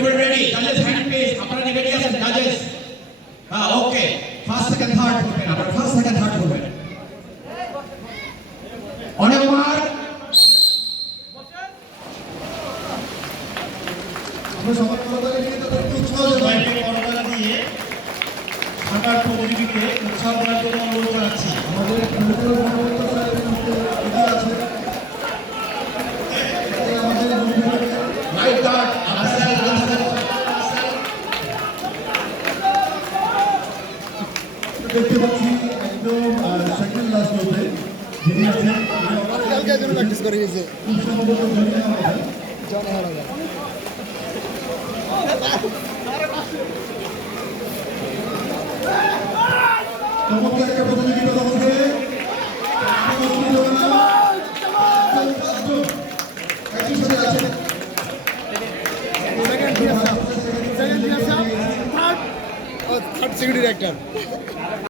Everybody ready? Judges hand please. আপনারা কি ready আছেন judges? হ্যাঁ ওকে। ফার্স্ট সেকেন্ড থার্ড করবেন। আপনারা ফার্স্ট সেকেন্ড থার্ড করবেন। অনেক মার। আমরা সবার করতালি দিয়ে তো একটু উৎসাহ দেব। সবাইকে করতালি দিয়ে সাঁতার প্রতিযোগীকে উৎসাহ দেওয়ার জন্য অনুরোধ জানাচ্ছি। আমাদের মেডিকেল কর্মকর্তা স্যার এগিয়ে আছে। আমাদের লাইট গার্ড আফসার দেখতে পাচ্ছি একদম সেকেন্ড লাস্ট হতে যিনি আছেন কালকে একজন প্র্যাকটিস করে গেছে খুব সম্ভবত ধরে আমাদের জন হারা চমৎকার একটা প্রতিযোগিতা হচ্ছে একই সাথে আছে সেকেন্ড থার্ড সিকিউরিটি একটা